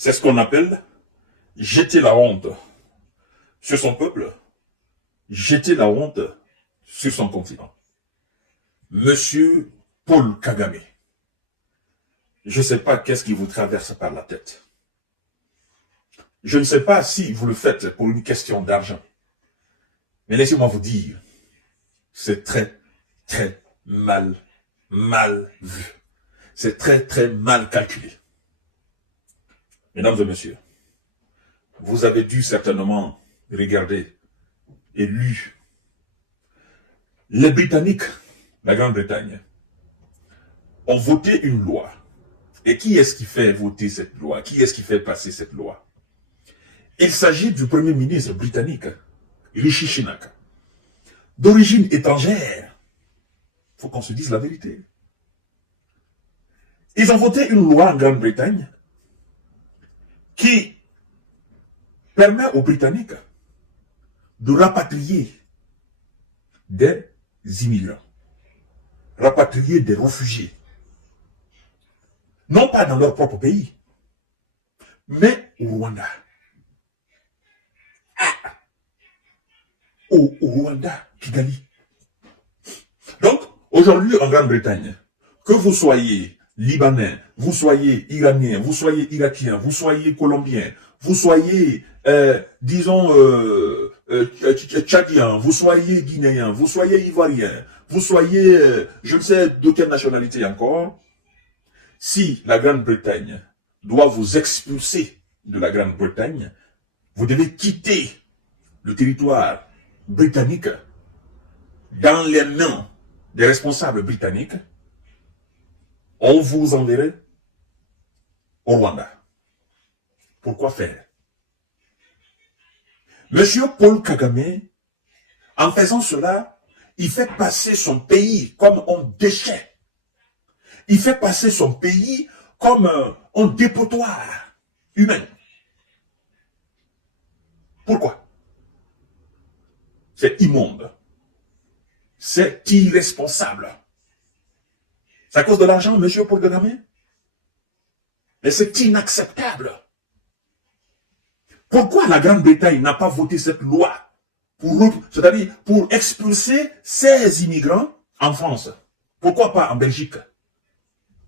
C'est ce qu'on appelle jeter la honte sur son peuple, jeter la honte sur son continent. Monsieur Paul Kagame, je ne sais pas qu'est-ce qui vous traverse par la tête. Je ne sais pas si vous le faites pour une question d'argent. Mais laissez-moi vous dire, c'est très, très mal vu. C'est très, très mal calculé. Mesdames et messieurs, vous avez dû certainement regarder et lu. Les Britanniques, la Grande-Bretagne, ont voté une loi. Et qui est-ce qui fait voter cette loi? Qui est-ce qui fait passer cette loi? Il s'agit du Premier ministre britannique, Rishi Sunak, d'origine étrangère. Il faut qu'on se dise la vérité. Ils ont voté une loi en Grande-Bretagne qui permet aux Britanniques de rapatrier des immigrants, rapatrier des réfugiés. Non pas dans leur propre pays, mais au Rwanda. Au Rwanda, Kigali. Donc, aujourd'hui en Grande-Bretagne, que vous soyez Libanais, vous soyez Iranien, vous soyez Irakien, vous soyez Colombien, vous soyez, Tchadien, vous soyez Guinéen, vous soyez Ivoirien, vous soyez, je ne sais de quelle nationalité encore, si la Grande-Bretagne doit vous expulser de la Grande-Bretagne, vous devez quitter le territoire britannique dans les mains des responsables britanniques. On vous enverrait au Rwanda. Pourquoi faire? Monsieur Paul Kagame, en faisant cela, il fait passer son pays comme un déchet. Il fait passer son pays comme un dépotoir humain. Pourquoi? C'est immonde. C'est irresponsable. C'est à cause de l'argent, monsieur Paul Kagame? Mais c'est inacceptable. Pourquoi la Grande-Bretagne n'a pas voté cette loi c'est-à-dire pour expulser ces immigrants en France? Pourquoi pas en Belgique?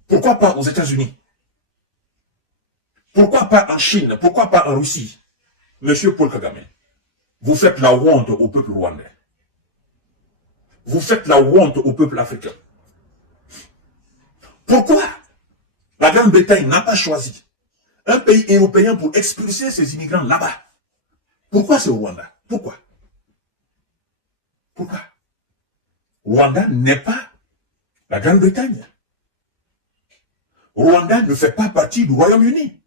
Pourquoi pas aux États-Unis? Pourquoi pas en Chine? Pourquoi pas en Russie? Monsieur Paul Kagame, vous faites la honte au peuple rwandais. Vous faites la honte au peuple africain. Pourquoi la Grande-Bretagne n'a pas choisi un pays européen pour expulser ces immigrants là-bas? Pourquoi c'est au Rwanda? Pourquoi? Pourquoi? Rwanda n'est pas la Grande-Bretagne. Rwanda ne fait pas partie du Royaume-Uni.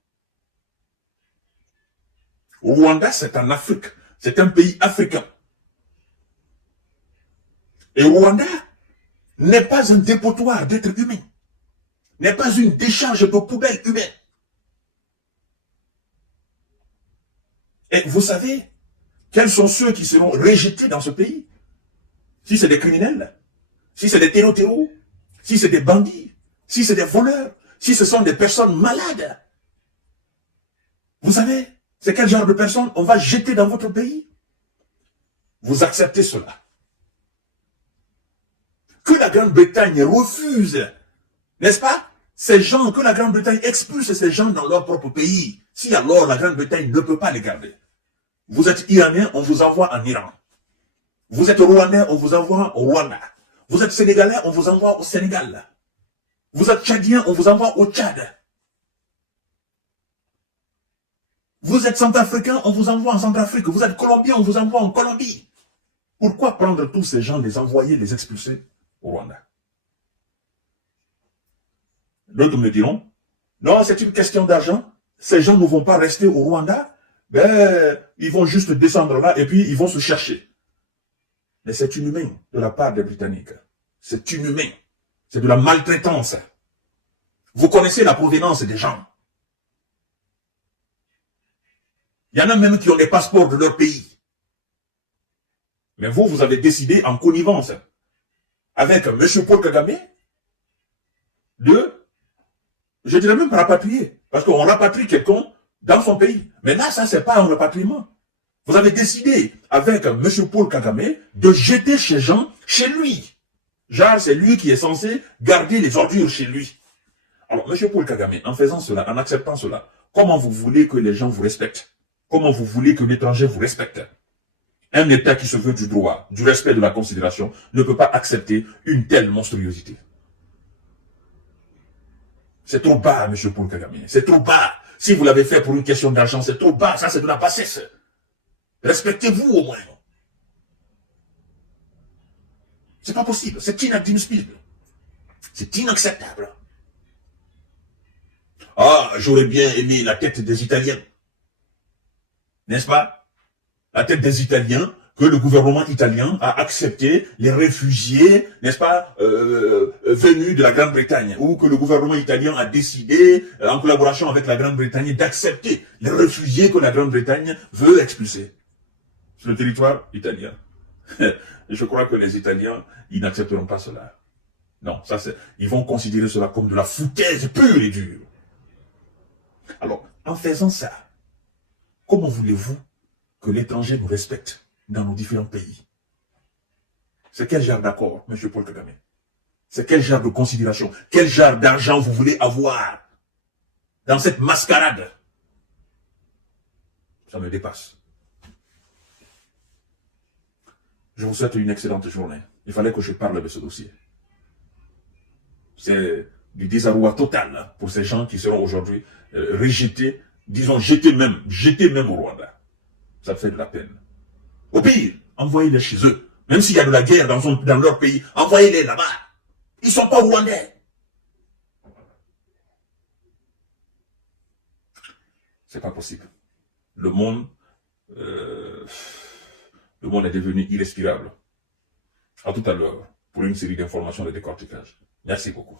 Rwanda, c'est en Afrique. C'est un pays africain. Et Rwanda n'est pas un dépotoir d'êtres humains. N'est pas une décharge de poubelles humaines. Et vous savez, quels sont ceux qui seront rejetés dans ce pays? Si c'est des criminels, si c'est des terroristes, si c'est des bandits, si c'est des voleurs, si ce sont des personnes malades. Vous savez, c'est quel genre de personnes on va jeter dans votre pays? Vous acceptez cela. Que la Grande-Bretagne refuse, n'est-ce pas? Ces gens, que la Grande-Bretagne expulse ces gens dans leur propre pays. Si alors la Grande-Bretagne ne peut pas les garder. Vous êtes Iranien, on vous envoie en Iran. Vous êtes Rwandais, on vous envoie au Rwanda. Vous êtes Sénégalais, on vous envoie au Sénégal. Vous êtes Tchadien, on vous envoie au Tchad. Vous êtes Centrafricain, on vous envoie en Centrafrique. Vous êtes Colombien, on vous envoie en Colombie. Pourquoi prendre tous ces gens, les envoyer, les expulser au Rwanda? D'autres me diront, non, c'est une question d'argent. Ces gens ne vont pas rester au Rwanda. Ben, ils vont juste descendre là et puis ils vont se chercher. Mais c'est inhumain de la part des Britanniques. C'est inhumain. C'est de la maltraitance. Vous connaissez la provenance des gens. Il y en a même qui ont des passeports de leur pays. Mais vous, vous avez décidé en connivence avec M. Paul Kagame de, je dirais même rapatrier. Parce qu'on rapatrie quelqu'un dans son pays. Mais là, ça, c'est pas un rapatriement. Vous avez décidé, avec M. Paul Kagame, de jeter ces gens chez lui. Genre, c'est lui qui est censé garder les ordures chez lui. Alors, M. Paul Kagame, en faisant cela, en acceptant cela, comment vous voulez que les gens vous respectent? Comment vous voulez que l'étranger vous respecte? Un État qui se veut du droit, du respect, de la considération, ne peut pas accepter une telle monstruosité. C'est trop bas, M. Paul Kagame. C'est trop bas. Si vous l'avez fait pour une question d'argent, c'est trop bas. Ça, c'est de la bassesse. Respectez-vous au moins. C'est pas possible. C'est inadmissible. C'est inacceptable. Ah, j'aurais bien aimé la tête des Italiens. N'est-ce pas? La tête des Italiens, que le gouvernement italien a accepté les réfugiés, n'est-ce pas, venus de la Grande-Bretagne, ou que le gouvernement italien a décidé, en collaboration avec la Grande-Bretagne, d'accepter les réfugiés que la Grande-Bretagne veut expulser sur le territoire italien. Je crois que les Italiens, ils n'accepteront pas cela. Non, ça c'est, ils vont considérer cela comme de la foutaise pure et dure. Alors, en faisant ça, comment voulez-vous que l'étranger nous respecte dans nos différents pays? C'est quel genre d'accord, M. Paul Kagame? C'est quel genre de considération? Quel genre d'argent vous voulez avoir dans cette mascarade? Ça me dépasse. Je vous souhaite une excellente journée. Il fallait que je parle de ce dossier. C'est du désarroi total pour ces gens qui seront aujourd'hui rejetés, disons jetés même au Rwanda. Ça fait de la peine. Au pire, envoyez-les chez eux. Même s'il y a de la guerre dans leur pays, envoyez-les là-bas. Ils ne sont pas rwandais. C'est pas possible. Le monde est devenu irrespirable. À tout à l'heure pour une série d'informations de décortiquage. Merci beaucoup.